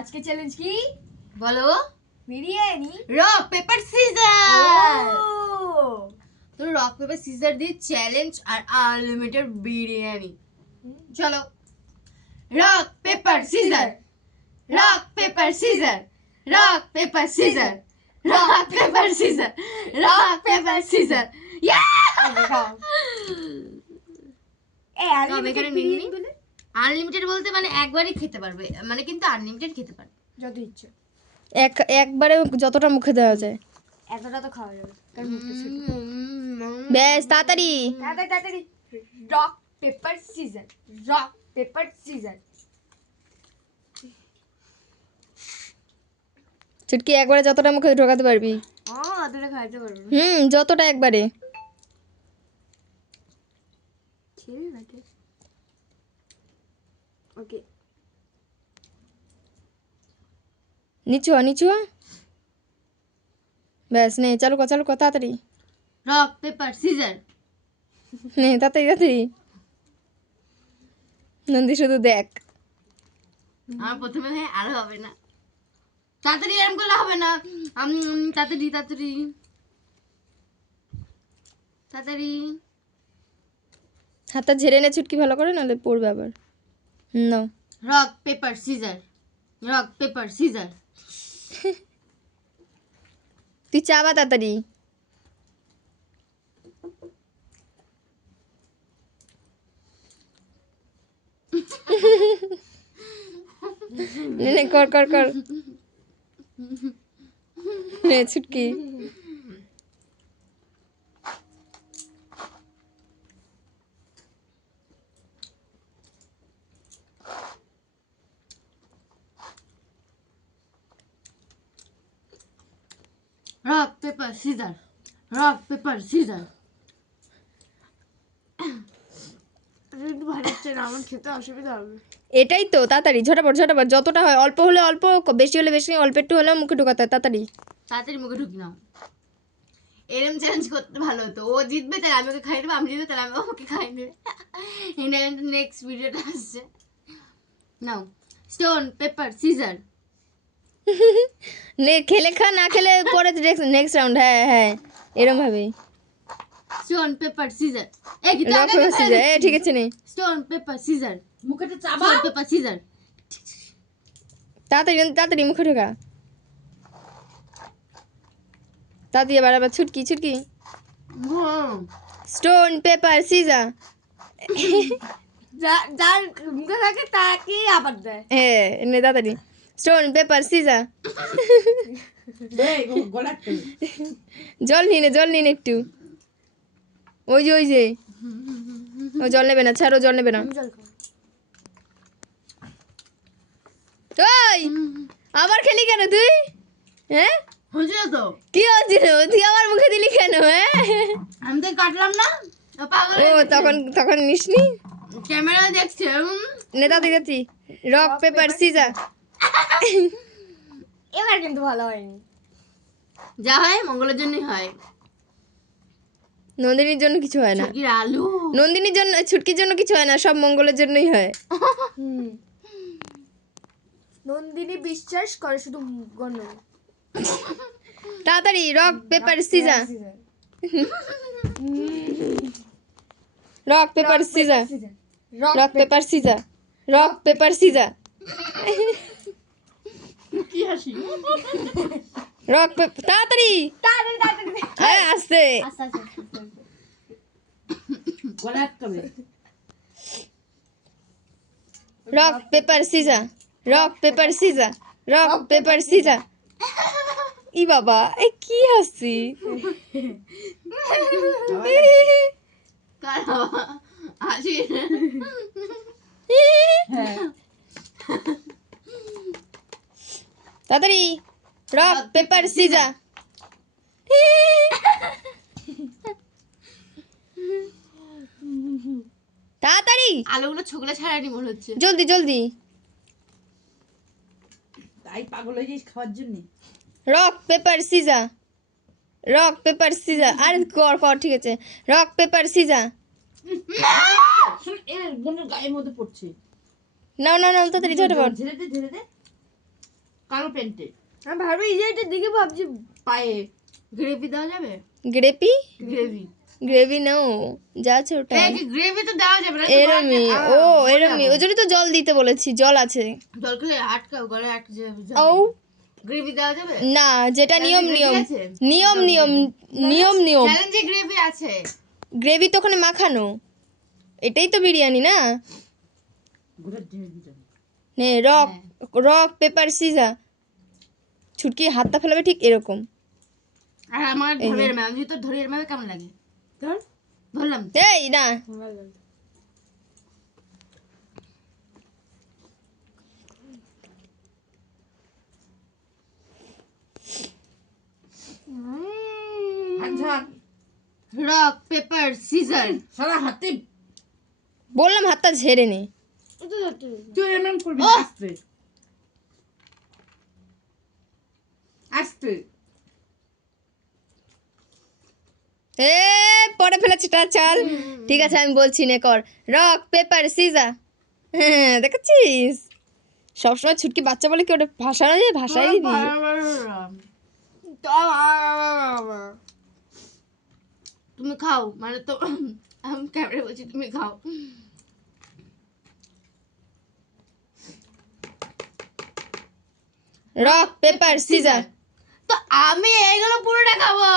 আজকে চ্যালেঞ্জ কি বলো? বিরিয়ানি। Rock paper scissor. ও তো রক পেপার সিজার দিয়ে চ্যালেঞ্জ আর আনলিমিটেড বিরিয়ানি। চলো, rock paper scissor, rock paper scissor, rock paper scissor, rock paper scissor, rock paper scissor. Unlimited বলতে মানে একবারই খেতে পারবে, মানে কিন্তু আনলিমিটেড খেতে পারবে যত ইচ্ছে, একবারে যতটা মুখে দেওয়া যায়। এতটা তো খাওয়া যাবে কারণ মুখটা ছোট। ব্যাস তাড়াতাড়ি তাড়াতাড়ি তাড়াতাড়ি, rock paper scissor, rock paper scissor. চুটকি একবারে যতটা মুখে ঢোকাতে পারবি। এতটা খাইতে পারবো না। যতটা একবারে। ছেড়ে নাকি? ওকে, নিচু হ, নিচু হ। ব্যাস নে, চালু কর তাড়াতাড়ি। Rock paper caesar. নে তাড়াতাড়ি তাড়াতাড়ি। নন্দী শুধু দেখ। আমার প্রথমে হয় আর হবে না, তাড়াতাড়ি এরকম করলে হবে না। আমি তাড়াতাড়ি তাড়াতাড়ি তাড়াতাড়ি। হাতটা ঝেড়ে নে চুটকি ভালো করে, নাহলে পড়বে আবার। নাও। Rock paper scissor, rock paper scissor. তুই চাবা তাড়াতাড়ি। নে কর কর কর। নে চুটকি। Rock paper scissor, rock paper scissor. একটু ভালো হচ্ছে না, আমার খেতে অসুবিধা হবে। এটাই তো, তাড়াতাড়ি ঝটাপট ঝটাপট, যতটা হয়। অল্প হলে অল্প, বেশি হলে বেশি, অল্প একটু হলেও মুখে ঢোকাতে হয়। তাড়াতাড়ি তাড়াতাড়ি মুখে ঢুকি নাও। এরম চ্যালেঞ্জ করতে ভালো হতো। ও জিতবে তাহলে আমি ওকে খাই দেবো, আমি জিতবে তাহলে আমি ওকে খাই দেবে। এটা কিন্তু নেক্সট ভিডিওটা আসছে। নাও, স্টোন পেপার সিজার। নে, খেলে খা, না খেলে পরে নেক্সট রাউন্ড। হ্যাঁ হ্যাঁ, এরম ভাবেই। Stone paper caesar. এই কি রক পেপার সিজার। ঠিক আছে নে। Stone paper scissor. মুখেতে চাবা। Stone paper scissor. তাড়াতাড়ি তাড়াতাড়ি মুখে ঢোকা। তাড়াতাড়ি আবার ছুটকি ছুটকি। Stone paper scissor. যার মুখে থাকে তাকে আবার দেয়। হ্যাঁ নে তাড়াতাড়ি। Stone paper scissor. জল নিন একটু। ওই যে ও জল নেবে না, ছাড়ো, জল নেবে না। আমি জল খাবো। ওই আবার খেলি কেন তুই? হ্যাঁ হয়েছিল তো, কি হচ্ছিল? তুই আমার মুখে দিলি কেন? হ্যাঁ আমি তো কাটলাম না। পাগল ও তখন নিসনি। ক্যামেরা দেখছে। নেতা দেখেছি। Rock paper caesar. এবার কিন্তু ভালো হয়নি। যা হয় মঙ্গলের জন্যই হয়। নন্দিনীর জন্য কিছু হয় না। ছুটকির আলু। নন্দিনীর জন্য, ছুটকির জন্য কিছু হয় না, সব মঙ্গলের জন্যই হয়। নন্দিনী বিশ্বাস করে শুধু গণ্য। তাড়াতাড়ি rock paper scissor. Rock paper scissor, rock paper scissor, rock paper scissor. কি হাসি। Rock paper. তাড়াতাড়ি হ্যাঁ, আস্তে। Rock paper scissor, rock paper scissor, rock paper scissor. ই বাবা, এ কি হাসি। হাসি। তাড়াতাড়ি রক পেপার সিজার। তাড়াতাড়ি আলুগুলো ছোকলা ছাড়ানি মনে হচ্ছে। জলদি জলদি। তাই পাগল হয়ে যাইস খাওয়ার জন্য। Rock paper scissor, rock paper scissor. আর কর ঠিক আছে। Rock paper scissor. এর বোনের গায়ের মধ্যে পড়ছে। নাও তাড়াতাড়ি ঝটপট। ঝেড়ে দে কালো প্যান্টে আমি ভাবি এই যে এটা দেখে ভাবছি পায়ে গ্রেভি দেওয়া যাবে? গ্রেপি গ্রেভি গ্রেভি নাও যা আছে ওটা গ্রেভি তো দেওয়া যাবে না, তো এরমই গলাতে- ও বলে এরমই যাবো। ওই জন্য তো জল দিতে বলেছি জল আছে জল খেলে আটকাও, গলায় আটকে যাবে। ও গ্রেভি দেওয়া যাবে? না যেটা নিয়ম gravy নিয়ম আছে? নিয়ম নিয়ম নিয়ম নিয়ম চ্যালেঞ্জে গ্রেভি আছে। গ্রেভি তো ওখানে মাখানো এটাই তো বিরিয়ানি না ঘুরে দিয়ে দিতাম নে rock rock paper caesar Chhutki হাতটা ফেলাবে ঠিক এরকম আর আমার এই যে। ধরের ম্যাম, যদি তো ধরের ম্যাম কেমন লাগে? ধর ধরলাম। এই না হাত ঝাড় রক পেপার সিজার। সারা হাতে বললাম হাতটা ঝেড়ে নে তুই এমন করবি আস্তে আস্তে এ পরে ফেলেছি টা চল ঠিক আছে আমি বলছি নে কর রক পেপার সিজার হ্যাঁ দেখেছিস সবসময় ছুটকি বাচ্চা বলে কি ওটা ভাষানো যায় ভাষাই দিবি তুমি খাও, মানে তো আমি ক্যামেরা বলছি তুমি খাও। রক পেপার সিজার তো আমি এইগুলো পুরোটা খাবো।